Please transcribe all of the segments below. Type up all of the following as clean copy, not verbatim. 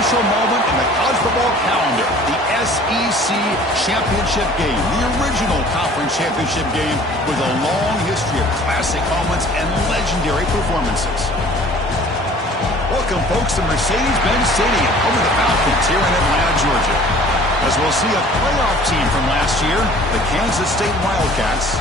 special moment in the college football calendar, the SEC Championship game, the original conference championship game with a long history of classic moments and legendary performances. Welcome, folks, to Mercedes-Benz Stadium, home of the Falcons here in Atlanta, Georgia. As we'll see a playoff team from last year, the Kansas State Wildcats,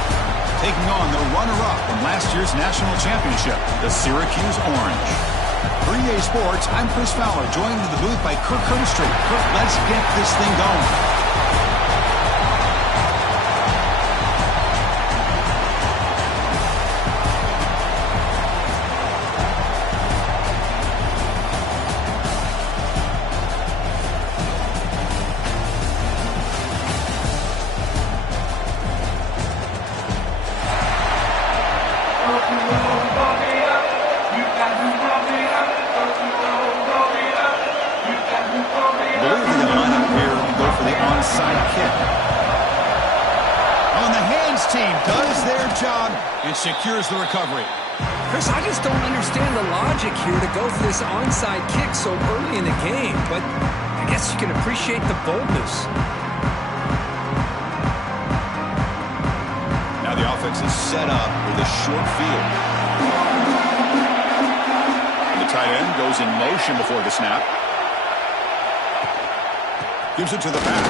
taking on the runner-up from last year's national championship, the Syracuse Orange. For EA Sports, I'm Chris Fowler, joined in the booth by Kirk Herbstreit. Kirk, let's get this thing going. Secures the recovery. Chris, I just don't understand the logic here to go for this onside kick so early in the game, but I guess you can appreciate the boldness. Now the offense is set up with a short field. And the tight end goes in motion before the snap. Gives it to the back.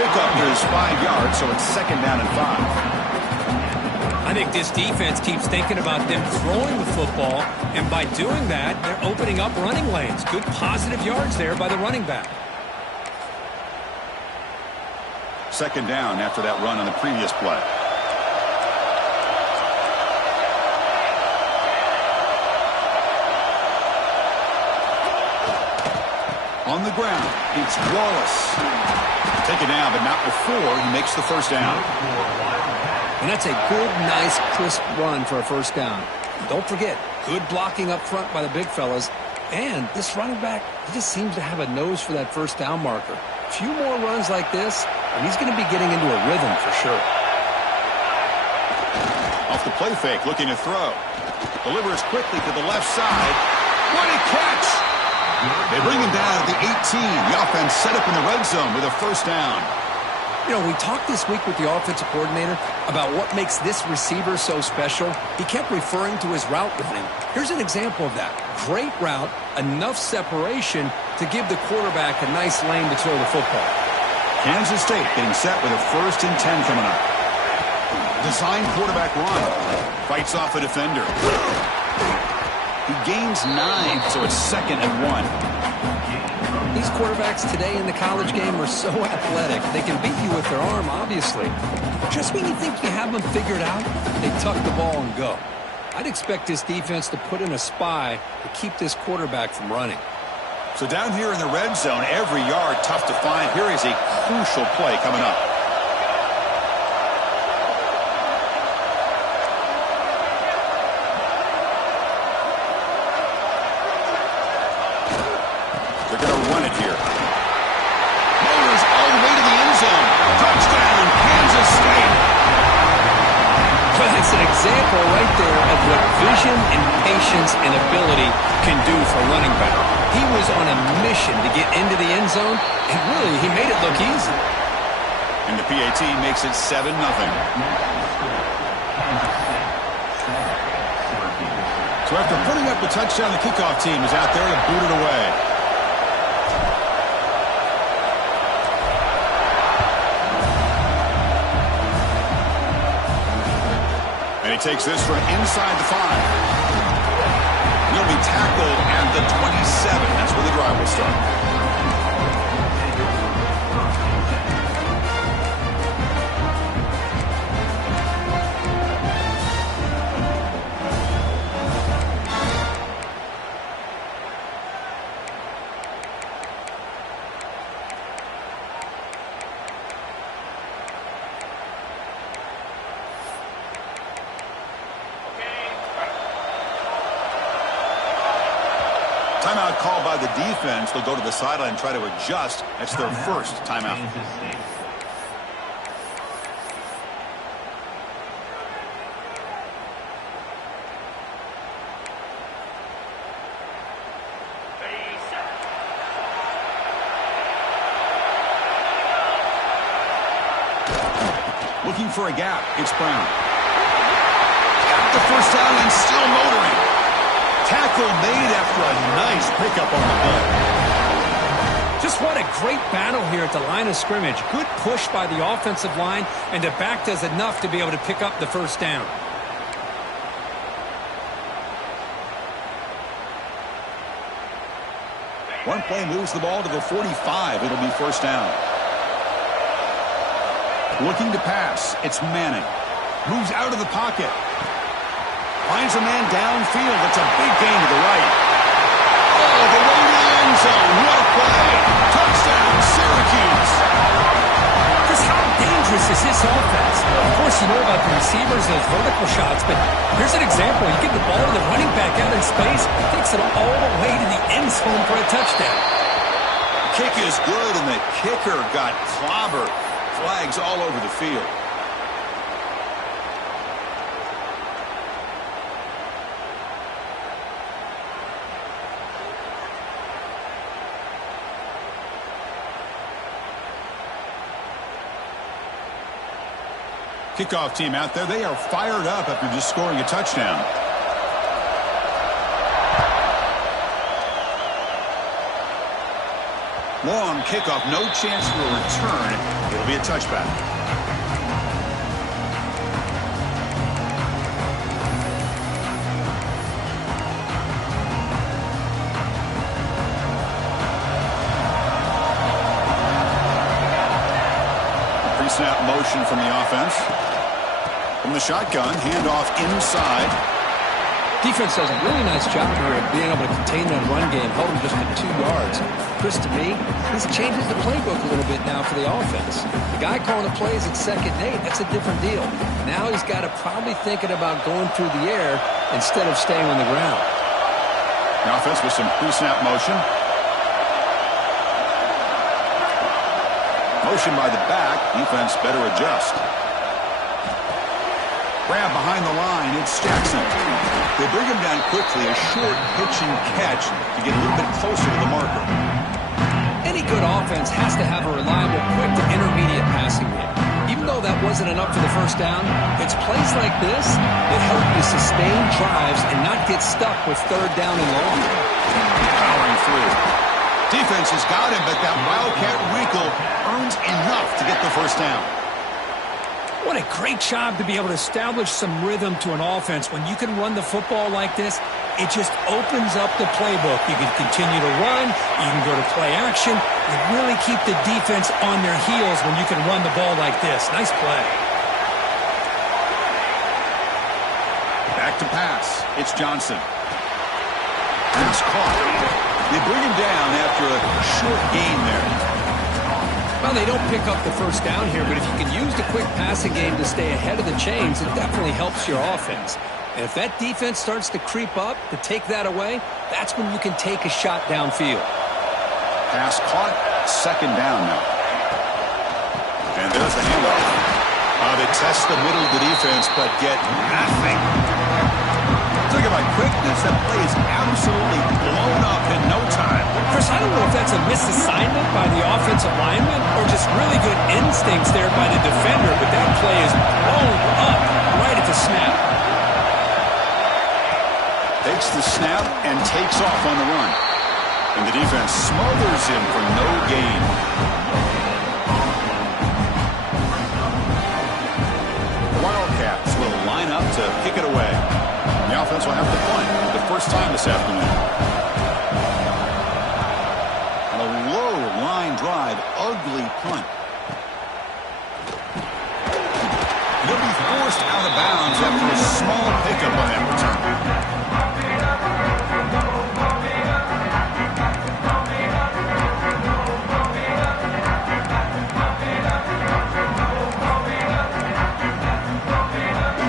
Pickup is 5 yards, so it's second down and 5. I think this defense keeps thinking about them throwing the football, and by doing that, they're opening up running lanes. Good positive yards there by the running back. Second down after that run on the previous play. On the ground, it's Wallace. Taken down, but not before he makes the first down. And that's a good, nice, crisp run for a first down. Don't forget, good blocking up front by the big fellas. And this running back, he just seems to have a nose for that first down marker. A few more runs like this, and he's going to be getting into a rhythm for sure. Off the play fake, looking to throw. Delivers quickly to the left side. What a catch! They bring him down at the 18. The offense set up in the red zone with a first down. You know, we talked this week with the offensive coordinator about what makes this receiver so special. He kept referring to his route running. Here's an example of that. Great route, enough separation to give the quarterback a nice lane to throw the football. Kansas State getting set with a 1st and 10 coming up. Design quarterback run. Fights off a defender. He gains 9, so it's 2nd and 1. These quarterbacks today in the college game are so athletic. They can beat you with their arm, obviously. Just when you think you have them figured out, they tuck the ball and go. I'd expect this defense to put in a spy to keep this quarterback from running. So down here in the red zone, every yard tough to find. Here is a crucial play coming up. They're going to run it here. Motors all the way to the end zone. Touchdown, Kansas State. Well, that's an example right there of what vision and patience and ability can do for a running back. He was on a mission to get into the end zone, and really, he made it look easy. And the PAT makes it 7-0. So after putting up the touchdown, the kickoff team is out there to boot it away. And he takes this from inside the 5. He'll be tackled at the 27. That's where the drive will start. Timeout called by the defense. They'll go to the sideline and try to adjust. That's their first timeout. for a gap. It's Brown. Got the first down and still motoring. Tackle made after a nice pickup on the play. Just what a great battle here at the line of scrimmage. Good push by the offensive line, and the back does enough to be able to pick up the first down. One play moves the ball to the 45. It'll be first down. Looking to pass. It's Manning. Moves out of the pocket. Finds a man downfield. It's a big gain to the right. Oh, the way to the end zone. What a play. Touchdown, Syracuse. Just how dangerous is this offense? Of course, you know about the receivers, those vertical shots, but here's an example. You get the ball to the running back out in space, takes it all the way to the end zone for a touchdown. Kick is good, and the kicker got clobbered. Flags all over the field. Kickoff team out there. They are fired up after just scoring a touchdown. Long kickoff. No chance for a return. It'll be a touchback. Pre-snap motion from the offense. From the shotgun, handoff inside. Defense does a really nice job here of being able to contain that run game, hold them just to 2 yards. Chris, to me, this changes the playbook a little bit now for the offense. The guy calling the plays at 2nd and 8, that's a different deal. Now he's got to probably thinking about going through the air instead of staying on the ground. The offense with some pre-snap motion. Motion by the back. Defense better adjust. Grab behind the line. It's Jackson. They bring him down quickly. A short pitch and catch to get a little bit closer to the marker. Any good offense has to have a reliable, quick to intermediate passing game. Even though that wasn't enough for the first down, it's plays like this that help you sustain drives and not get stuck with 3rd down and long. Powering through. Defense has got him, but that Wildcat wrinkle earns enough to get the first down. What a great job to be able to establish some rhythm to an offense. When you can run the football like this, it just opens up the playbook. You can continue to run. You can go to play action. You really keep the defense on their heels when you can run the ball like this. Nice play. Back to pass. It's Johnson. Pass caught. They bring him down after a short gain there. Well, they don't pick up the first down here, but if you can use the quick passing game to stay ahead of the chains, it definitely helps your offense. And if that defense starts to creep up to take that away, that's when you can take a shot downfield. Pass caught. 2nd down now. And there's the handoff. They test the middle of the defense, but get nothing. Talk about quickness. That play is absolutely blown up in no time. Chris, I don't know if that's a misassignment by the offensive lineman or just really good instincts there by the defender, but that play is blown up right at the snap. Takes the snap and takes off on the run. And the defense smothers him for no gain. The Wildcats will line up to kick it away. The offense will have to punt for the first time this afternoon. And a low line drive, ugly punt. He'll be forced out of bounds after a small pickup on that return.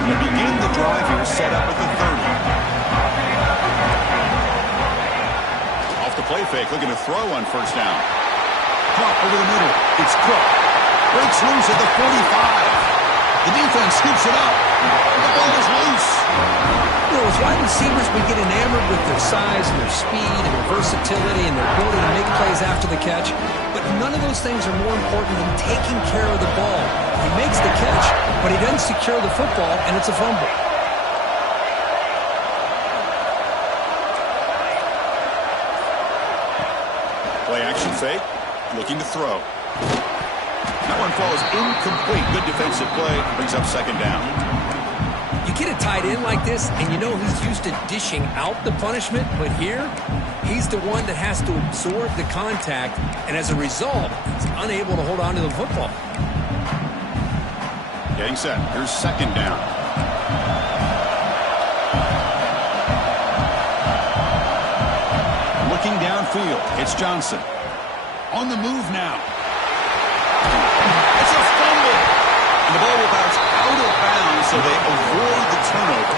To begin the drive here, set up at the 30. Off the play fake, looking to throw on first down. Pump over the middle. It's Cook. Breaks loose at the 45. The defense scoops it up. The ball is loose. You know, as wide receivers, we get enamored with their size and their speed and their versatility and their ability to make plays after the catch. But none of those things are more important than taking care of the ball. He makes the catch, but he doesn't secure the football, and it's a fumble. Play action fake, looking to throw. That one falls incomplete. Good defensive play, brings up second down. You get a tight end like this, and you know he's used to dishing out the punishment, but here, he's the one that has to absorb the contact, and as a result, he's unable to hold on to the football. Getting set. Here's second down. Looking downfield. It's Johnson. On the move now. It's a fumble. And the ball will bounce out of bounds, so they avoid the turnover.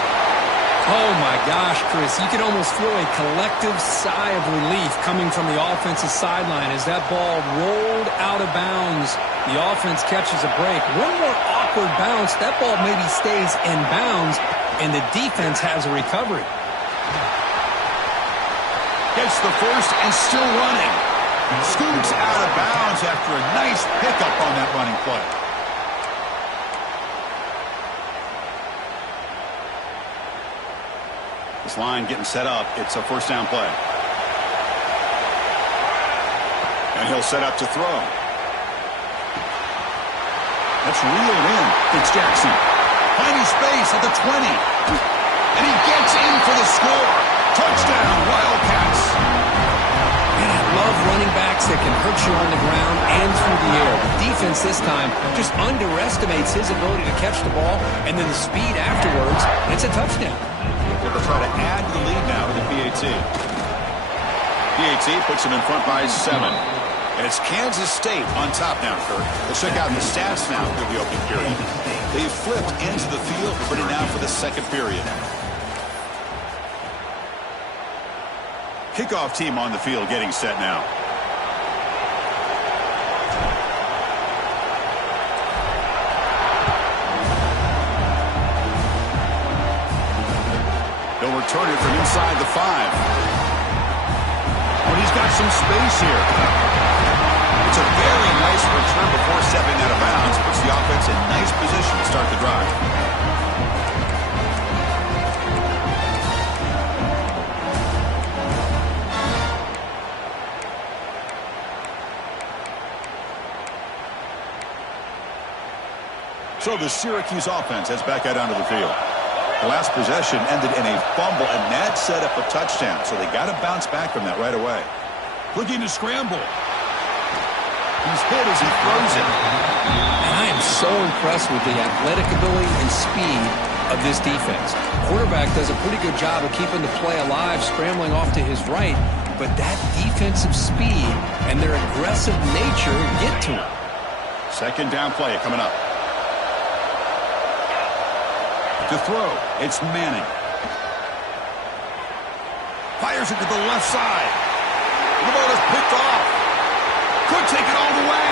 Oh, my gosh, Chris. You can almost feel a collective sigh of relief coming from the offensive sideline as that ball rolled out of bounds. The offense catches a break. One more awkward bounce. That ball maybe stays in bounds, and the defense has a recovery. Gets the first and still running. Scoots out of bounds after a nice pickup on that running play. This line getting set up. It's a first down play. And he'll set up to throw. That's reeled in. It's Jackson. Finding space at the 20. And he gets in for the score. Touchdown, Wildcats. And I love running backs that can hurt you on the ground and through the air. The defense this time just underestimates his ability to catch the ball, and then the speed afterwards, and it's a touchdown. They're going to try to add the lead now to the PAT. PAT puts him in front by 7. And it's Kansas State on top now, Kurt. Let's check out the stats now for the opening period. They flipped into the field, ready now for the second period. Kickoff team on the field getting set now. They'll return it from inside the 5. But he's got some space here. It's a very nice return before stepping out of bounds. Puts the offense in nice position to start the drive. So the Syracuse offense heads back out onto the field. The last possession ended in a fumble, and that set up a touchdown. So they got to bounce back from that right away. Looking to scramble. He's hit as he throws it. And I am so impressed with the athletic ability and speed of this defense. Quarterback does a pretty good job of keeping the play alive, scrambling off to his right. But that defensive speed and their aggressive nature get to him. Second down play coming up. To throw, it's Manning. Fires it to the left side. The ball is picked off. Could take it all the way.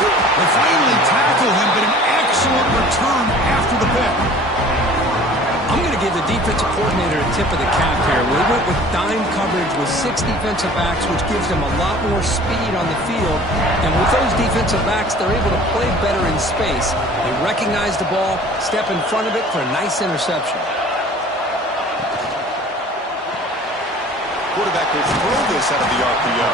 They finally tackle him, but an excellent return after the pick. I'm going to give the defensive coordinator a tip of the cap here. We went with dime coverage with 6 defensive backs, which gives them a lot more speed on the field. And with those defensive backs, they're able to play better in space. They recognize the ball, step in front of it for a nice interception. Quarterback will throw this out of the RPO.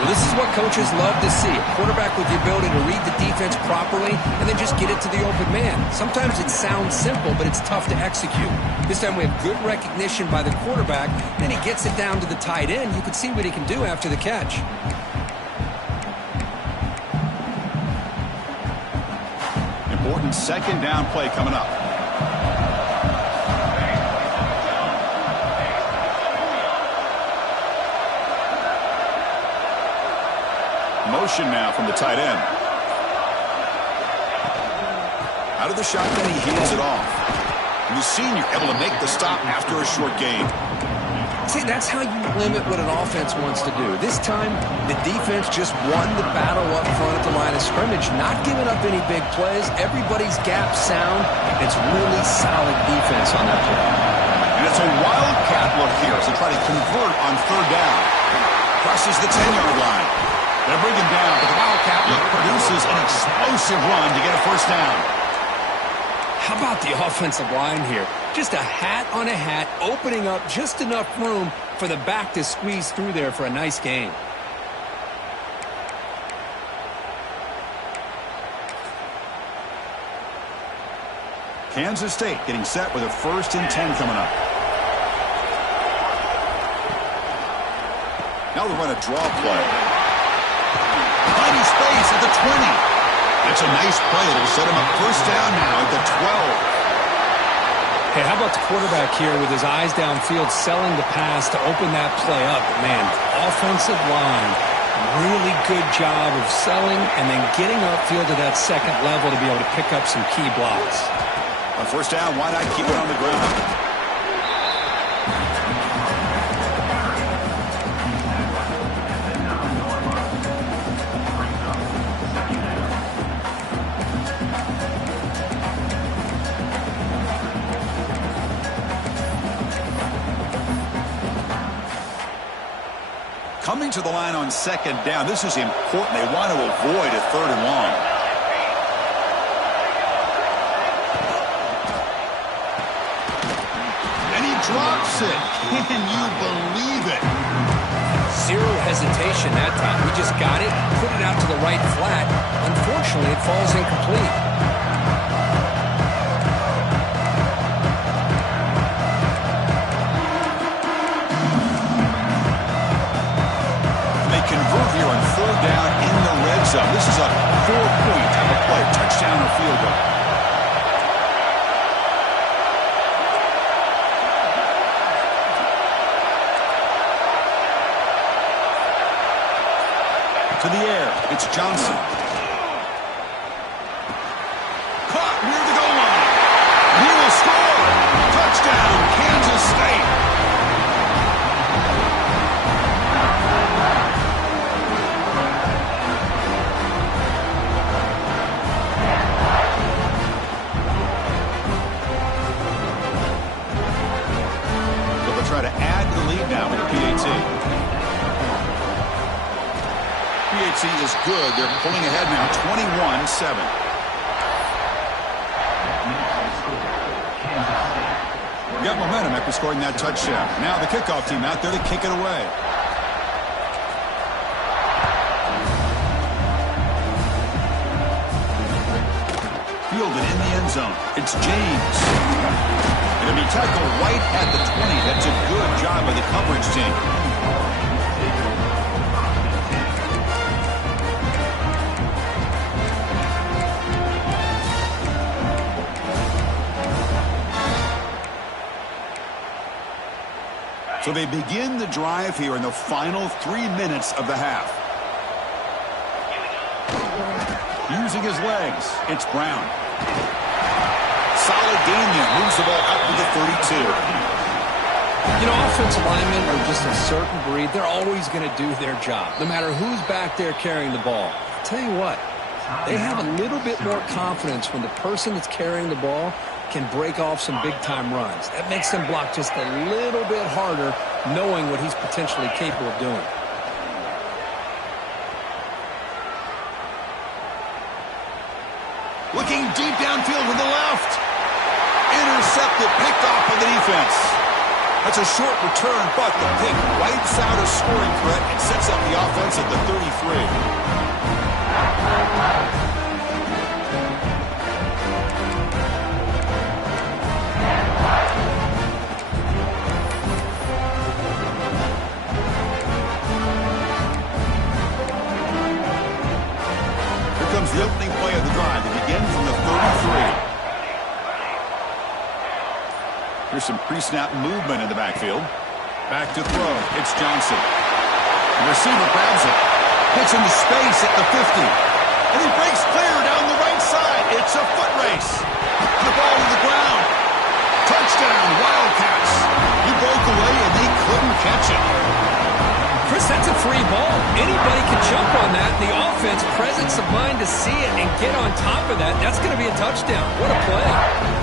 Well, this is what coaches love to see. A quarterback with the ability to read the defense properly and then just get it to the open man. Sometimes it sounds simple, but it's tough to execute. This time we have good recognition by the quarterback. Then he gets it down to the tight end. You can see what he can do after the catch. Important second down play coming up. Motion now from the tight end. Out of the shotgun, he hands it off. And the senior able to make the stop after a short gain. See, that's how you limit what an offense wants to do. This time, the defense just won the battle up front at the line of scrimmage, not giving up any big plays. Everybody's gap sound. It's really solid defense on that play. And it's a wildcat look here as they try to convert on third down. Crosses the 10-yard line. They'll bring him down, but the Wildcat produces an explosive run to get a first down. How about the offensive line here? Just a hat on a hat, opening up just enough room for the back to squeeze through there for a nice gain. Kansas State getting set with a 1st and 10 coming up. Now they'll run a draw play. Finding space at the 20. That's a nice play. It'll set him up first down now at the 12. Hey, how about the quarterback here with his eyes downfield selling the pass to open that play up? But man, offensive line, really good job of selling and then getting upfield to that second level to be able to pick up some key blocks. On first down, why not keep it on the ground? Coming to the line on 2nd down, this is important. They want to avoid a 3rd and long. And he drops it. Can you believe it? Zero hesitation that time. He just got it, put it out to the right flat. Unfortunately, it falls incomplete. Convert here on 3rd down in the red zone. This is a 4-point type of play, touchdown or field goal. To the air, it's Johnson. Caught near the goal line. He will score. Touchdown, Kansas State. Try to add to the lead now with the PAT. PAT is good. They're pulling ahead now, 21-7. Got momentum after scoring that touchdown. Now the kickoff team out there to kick it away. Fielded in the end zone. It's James. It'll be tackled right at the 20. That's a good job by the coverage team. So they begin the drive here in the final 3 minutes of the half. Using his legs, it's Brown. Solid gain there. Moves the ball up to the 32. You know, offensive linemen are just a certain breed. They're always going to do their job, no matter who's back there carrying the ball. I'll tell you what, they have a little bit more confidence when the person that's carrying the ball can break off some big-time runs. That makes them block just a little bit harder, knowing what he's potentially capable of doing. Looking deep downfield with the left. Intercepted, picked off by the defense. That's a short return, but the pick wipes out a scoring threat and sets up the offense at the 33. Here comes the opening play of the drive. They begin from the 33. Here's some pre-snap movement in the backfield. Back to throw. It's Johnson. The receiver grabs it. Hits into space at the 50. And he breaks clear down the right side. It's a foot race. The ball to the ground. Touchdown, Wildcats. He broke away and they couldn't catch it. Chris, that's a free ball. Anybody can jump on that. The offense, presence of mind to see it and get on top of that. That's going to be a touchdown. What a play.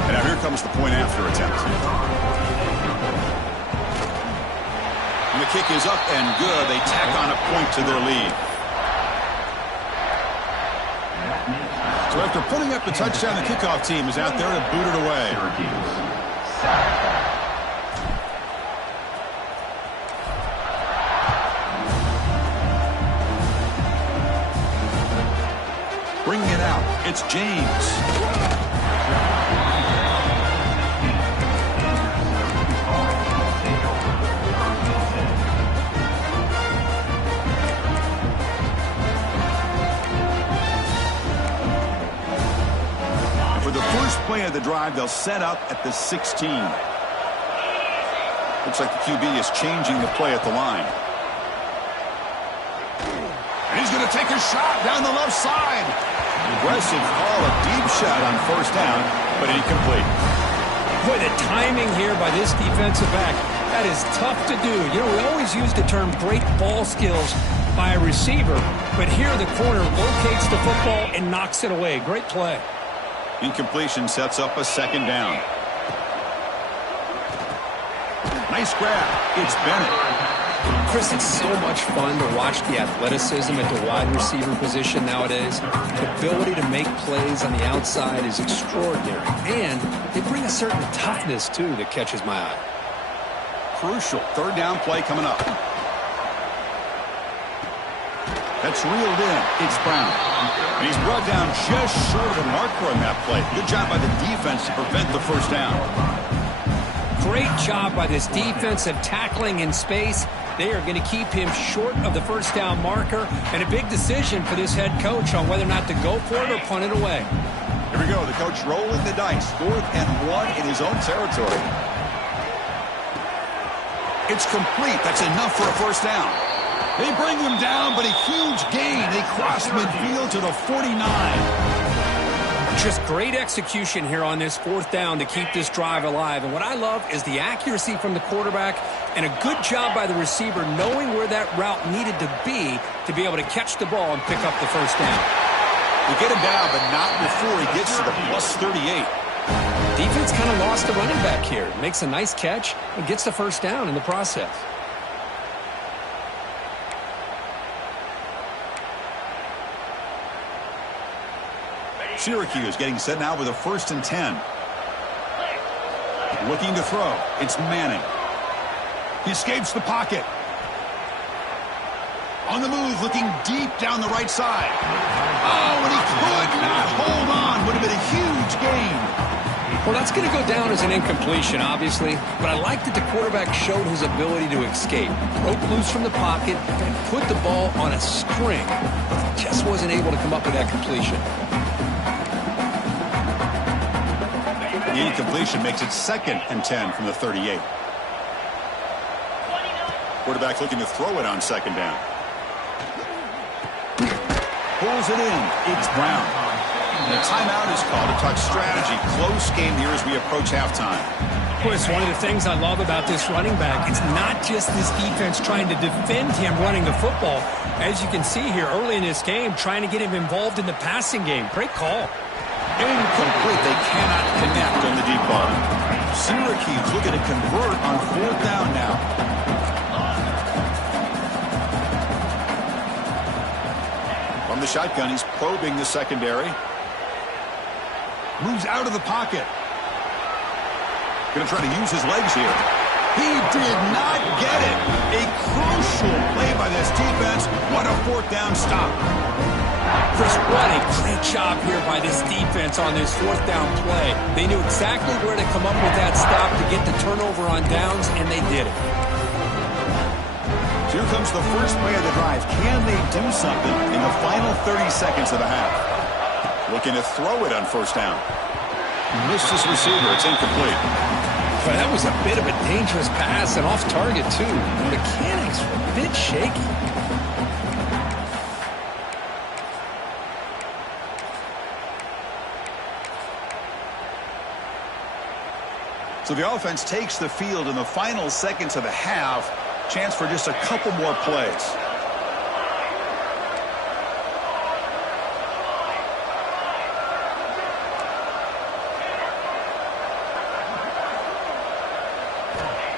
And now here comes the point after attempt. And the The kick is up and good. They tack on a point to their lead. So after putting up the touchdown, the kickoff team is out there to boot it away. Bringing it out, it's James. For the first play of the drive, they'll set up at the 16. Looks like the QB is changing the play at the line. And he's going to take a shot down the left side. Aggressive call, a deep shot on first down, but incomplete. Boy, the timing here by this defensive back, that is tough to do. You know, we always use the term great ball skills by a receiver, but here the corner locates the football and knocks it away. Great play. Incompletion sets up a second down. Nice grab. It's Bennett. Chris, it's so much fun to watch the athleticism at the wide receiver position nowadays. The ability to make plays on the outside is extraordinary. And they bring a certain toughness, too, that catches my eye. Crucial third down play coming up. That's reeled in. It's Brown. And he's brought down just short of the marker on that play. Good job by the defense to prevent the first down. Great job by this defensive tackling in space. They are going to keep him short of the first down marker, and a big decision for this head coach on whether or not to go for it or punt it away. Here we go. The coach rolling the dice. 4th and 1 in his own territory. It's complete. That's enough for a first down. They bring him down, but a huge gain. They cross midfield to the 49. Just great execution here on this 4th down to keep this drive alive. And what I love is the accuracy from the quarterback and a good job by the receiver knowing where that route needed to be able to catch the ball and pick up the first down. They get him down, but not before he gets to the plus 38. Defense kind of lost the running back here. Makes a nice catch and gets the first down in the process. Syracuse getting set now with a 1st and 10. Looking to throw. It's Manning. He escapes the pocket. On the move, looking deep down the right side. Oh, and he could not hold on. Would have been a huge gain. Well, that's going to go down as an incompletion, obviously. But I like that the quarterback showed his ability to escape. Broke loose from the pocket and put the ball on a string. Just wasn't able to come up with that completion. The incompletion makes it 2nd and 10 from the 38. Quarterback looking to throw it on 2nd down. Pulls it in. It's Brown. And a timeout is called to talk strategy. Close game here as we approach halftime. Chris, one of the things I love about this running back, it's not just this defense trying to defend him running the football. As you can see here early in this game, trying to get him involved in the passing game. Great call. Incomplete. They cannot connect on the deep ball. Syracuse looking to convert on 4th down now. From the shotgun, he's probing the secondary. Moves out of the pocket. Going to try to use his legs here. He did not get it. A crucial play by this defense. What a 4th down stop. Chris, what a great job here by this defense on this 4th down play. They knew exactly where to come up with that stop to get the turnover on downs, and they did it. Here comes the first play of the drive. Can they do something in the final 30 seconds of the half? Looking to throw it on 1st down. Missed his receiver. It's incomplete. But that was a bit of a dangerous pass and off target, too. The mechanics were a bit shaky. So the offense takes the field in the final seconds of the half. Chance for just a couple more plays.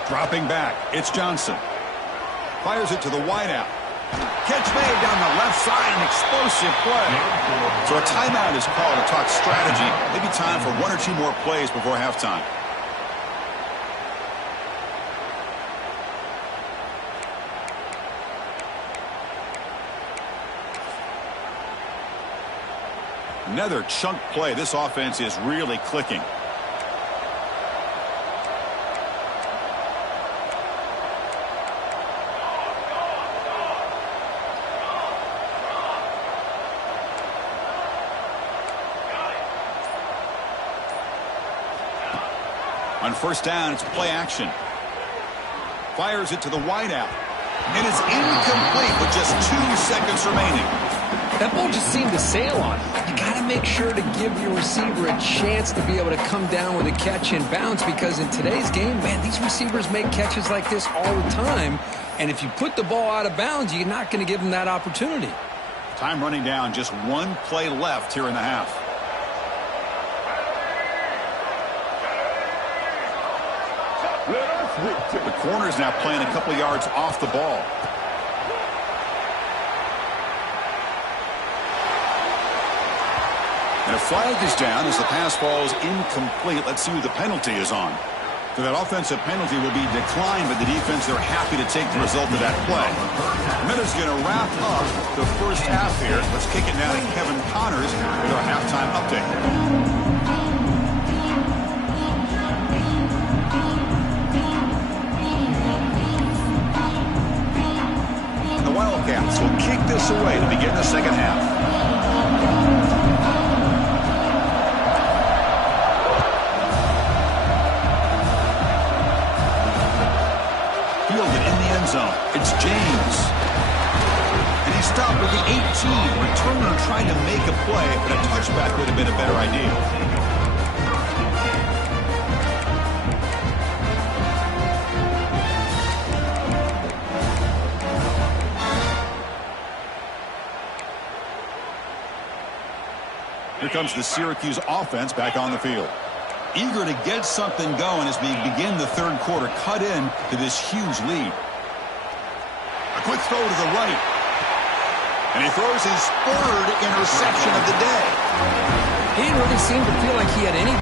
Dropping back, it's Johnson. Fires it to the wideout. Catch made down the left side, an explosive play. So a timeout is called to talk strategy. Maybe time for one or two more plays before halftime. Another chunk play. This offense is really clicking. On first down, it's play action. Fires it to the wideout. And it's incomplete with just 2 seconds remaining. That ball just seemed to sail on him. You got to make sure to give your receiver a chance to be able to come down with a catch and bounce, because in today's game, man, these receivers make catches like this all the time. And if you put the ball out of bounds, you're not going to give them that opportunity. Time running down, just 1 play left here in the half. The corner's now playing a couple yards off the ball. And a flag is down as the pass falls incomplete. Let's see who the penalty is on. So that offensive penalty will be declined by the defense. They're happy to take the result of that play. Minutes going to wrap up the first half here. Let's kick it now to Kevin Connors with our halftime update. The Wildcats will kick this away to begin the second half. Fielded in the end zone. It's James. And he stopped with the 18. Returner trying to make a play, but a touchback would have been a better idea. Here comes the Syracuse offense back on the field. Eager to get something going as we begin the third quarter. Cut in to this huge lead. A quick throw to the right. And he throws his 3rd interception of the day. He didn't really seem to feel like he had any